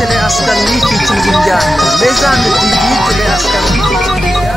tele askan wi fii ci Ngoundiane Légende TV tele askan wi fii ci Ngoundiane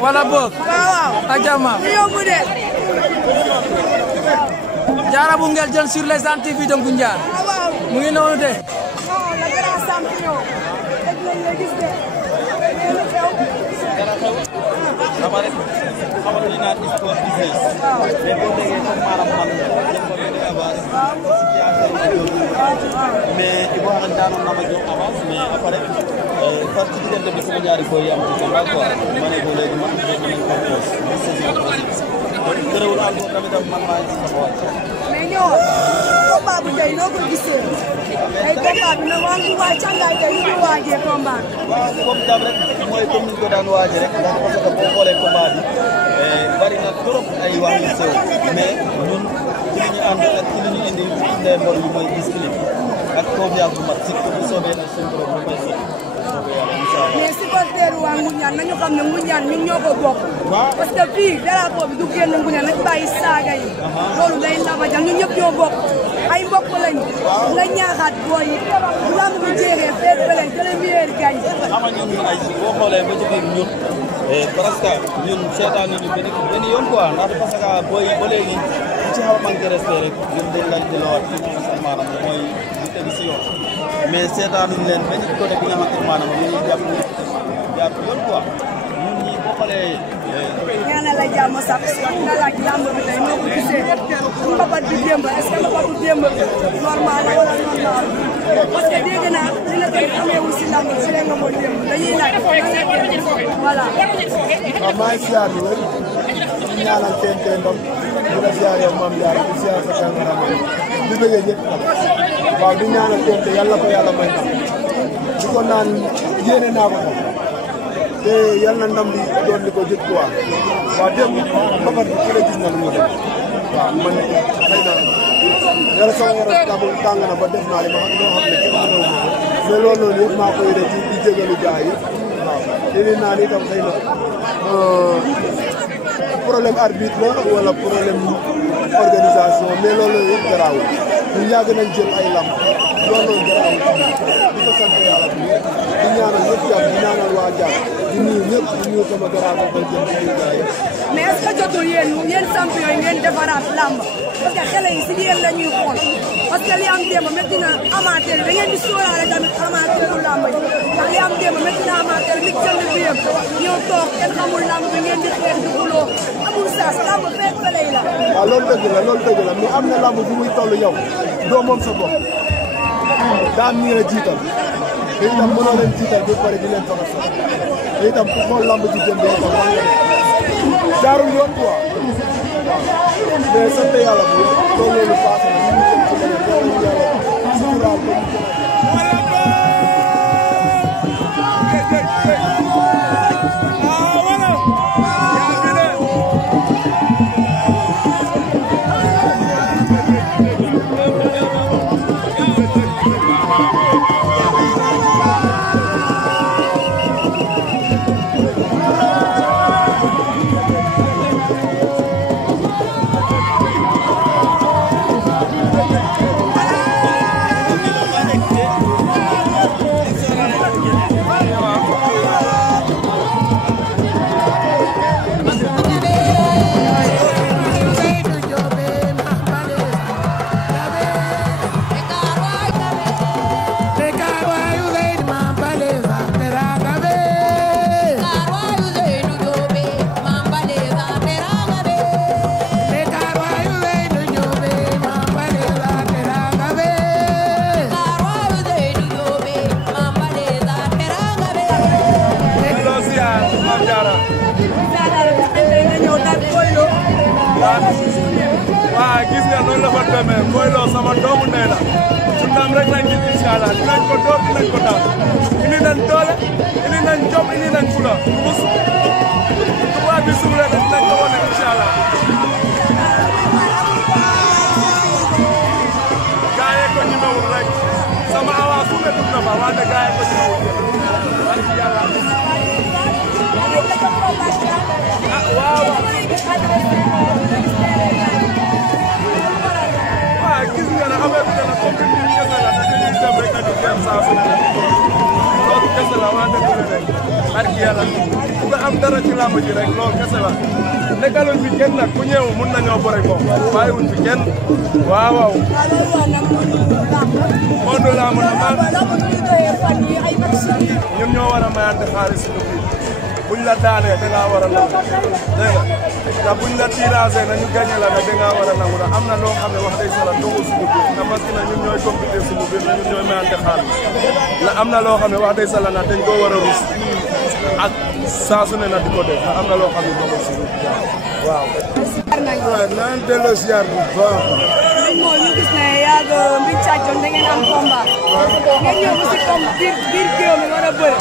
Wala bok. Ajama. Diarra Bounguel Dione sur les antivies de Ngoundiane. Mu ngi noonu de. mais il faut que daanoon na ma jox avance mais après parce que diggante bi sama ñaari boy yi am ci combat quoi ma ne ko léegi man nañ ko pause saison prochaine terewul encore tamit man maa ngi sama wàcc mais ñoo combat bu tey noo ko gisee ay combat bi na waa ngi waay càngaay tey ñu waajee combat waaw comme dab rek mooy comme ni ñu ko daan waaje rek ndax parce que boo xoolee combat bi bari na trop ay wax yu sew mais ñun ci li ñu ànd ak ci li ñu indi ndey mbor yu mooy discipline ak confiance bu mat surtout bu soobee nag suñu borom lu may soobee yàlla mais supporter waa Ngoundiane nañu xam ne Ngoundiane ñun ñoo ko bokk. parce que fii drapeau bi du génn Ngoundiane nañu bàyyi saaga yi. loolu day labajal ñun ñëpp ñoo bokk ay mbokk lañu. nga ñaaxaat booy yi bu lamb bi jeexee feet ba leen que le meilleur gagne. ama ñun ay boo xoolee ba ci biir ñun presque ñun seetaan nañu benn yoon quoi ndax parce que booy yi ba léegi bu ci xaw a manqué respect rek ñun dañ laaj di lawat ci maanaam mooy ñu tegu si yoon mais seetaanuñ leen benn côté bi nga xamante ne maanaam ñu jàpp jaar yoon quoi ñun ñi boo xoolee ñaanal la jàmm sax nga laaj lamb bi tey noo ko gisee mbapat bi démb est-ce que mbapatu démb normal la wala normal parce que dégg naa li nga koy ameewul si lamb si la nga moo démb dañuy laaj voilà. waaw maa ngi siyaar bi wér di ñaanal TNT Ndom di la siyaar yow Mame Diarra di siyaar sa cameraman di bëggee ñëpp nag waaw di ñaanal TNT yàlla ko yàlla may ndam di ko naan yéene naa ko ko te yal na ndam li doon li ko jëkk quoi waaw démb mbapat bi ki la gis na lu mu def waaw man xëy na yàlla sama yaram tàng na ba def naa li ma xam ne kenn mënewu ma ko mais loolu noonu yëpp maa koy def di jégalu gars yi waaw li naa ni itam xëy na problème arbitre la wala problème organisation mais loolu yëpp garaawul ñu yàgg nañ jël ay lamb loolu garaawul di ko sant yàlla bi di ñaanal ñëpp jàmm di ñaanal waa jàmm di nuyu ñëpp di nuyu sama garaaw ba jëm di nuyu gars yi. mais est-ce que jotul yéen champion yi ngeen defaraat lamb parce que xale yi si yéen la ñuy xool parce que li am démb métti na amateur da ngeen di sóoraale tamit amateuru lamb yi ndax li am démb métti na amateur mi jënd bi yëpp ñëw toog kenn xamul lamb bi ngeen di xeex di xuloo amul saas lamb fekk fële yi la. waaw loolu dëgg la mais am na lamb bu muy toll yow doo moom sa bopp daan nii la jiital te itam mënoo leen jiital ba pare di leen soxla sax te itam ku xool lamb ji jëm itam war nga jaarul yoon quoi mais sant yàlla bu loolu loolu passé na ñu jëm ci leneen loolu yàlla suturaal ko ñu waaw gis nga noonu la fa demee Boy Lo sama doomu ndey la su ndam rek lañ gis incha allah dinañ ko door dinañ ko daal indi nañ doole indi nañ jom indi nañ fula bu tubaab bi suuf rek dinañ ko wane incha allah. gaa yee ko ñemewul rek sama avance fu ne dugg na fa wante gaa yee ko ñemewul yëpp yàlla. ah waaw. waaw gis nga ne affaire bi dana comme ni ñu kese la dañuy dem rek di dem saa su ne loolu kese la waa dëgg la rek barki yàlla ku nga am dara ci làmb ji rek loolu kese la nekkaluñ fi kenn nag ku ñëw mun nañoo bëre moom bàyyiwuñ fi kenn waaw waaw. Modou laa mën a maa ñun ñoo war a mayante xaalis suñu biir buñ la daanee da ngaa war a nangu dégg nga te buñ la tiragé nañu gagné la ne da ngaa war a nangu ndax am na loo xam ne wax dëgg yàlla doxul suñu biir na parce que ñun ñooy compété suñu biir ñun ñooy mayante xaalis na am na loo xam ne wax dëgg yàlla na dañ koo war a rus ak saa su ne na di ko def am na loo xam ne doxul suñu biir waaw. waaw naan delloo siyaar bu baax. moo ñu gis ne yaa ngi Mbir Thiadione da ngeen am combat. ngeen ñëw ba si combat biir géew mi war a bëri.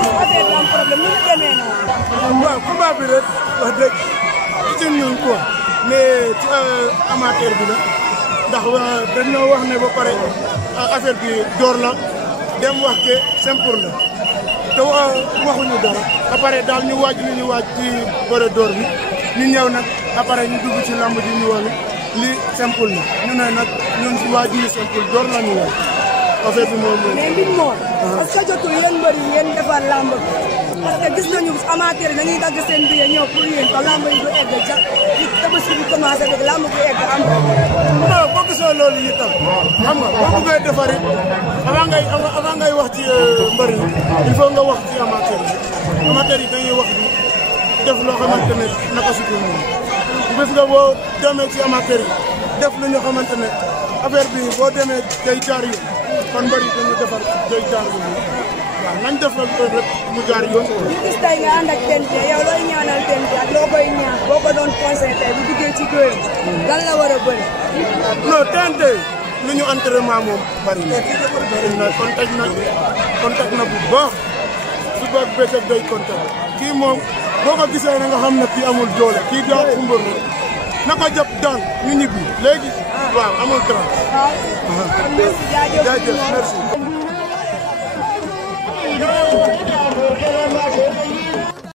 gis affaire bi am problème nu mu demee noonu. waaw combat bi rek wax dëgg jën nañ ko mais ci amateur bi la ndax dañoo wax ne ba pare affaire bi door la dem wax ke simple la te waxuñu dara après daal ñu waaj li ñu waaj ci bëre door bi ñu ñëw nag après ñu dugg ci lamb ji ñu woon li simple na ñu ne nag ñun si waaj li simple door la ñu woon affaire bi moom mais mbir moom parce que jotul yéen mbër yi ngeen defar lamb parce que gis nañu amateur dañuy dagg seen biir ñëw pour yéen ba lamb yi du egg ca tabaski bi commencé rek lamb bu egg am non boo gisoo loolu itam xam nga boo bëggee defar it avant ngay wax ci mbër yi il faut nga wax ci amateur yi dañuy wax di def loo xamante ne naka su dul moom gis nga boo demee ci amateur yi def lu ñu xamante ne affaire bi boo demee day jaar yoon kon mbër yi dañu defar day jaar yoon waaw nañ defal ko rek mu jaar yoon. ñu gis tey nga ànd ak TNT yow looy ñaanal TNT ak loo koy ñaan boo ko doon conseillé tey bu duggee ci góor lan la war a bëri. non TNT lu ñu entraînement moom bari na contact na bu baax suba ak bëccëg day contact kii moom boo ko gisee na nga xam ne kii amul doole kii daa xumbër na ko jàpp daan ñu ñibbi léegi waaw amul dara. waaw. jaajëf merci.